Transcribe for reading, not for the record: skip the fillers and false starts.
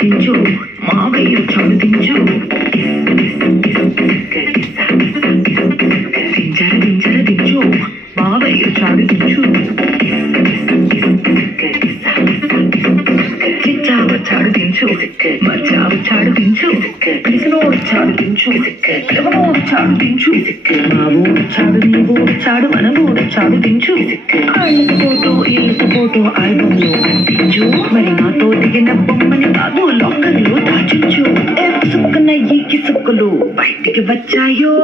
దించు మావయ్య చాడు దించు దించు మావయ్య చాడు దించు కిచ్చావ చాడు దించు మచ్చావ చాడు దించు పిలిసినోడు చాడు దించు ఎవనోడు చాడు దించు మా ఊరు చాడు నీ ఊరు చాడు మన ఊరు చాడు దించు ఇళ్ళతో ఫోటో ఆల్బంలో అంటించు మరి నాతో దిగిన బొమ్మని బాబు లాకర్లో దాచించు సుక్కన ఈ సుక్కలు బయటికి వచ్చాయో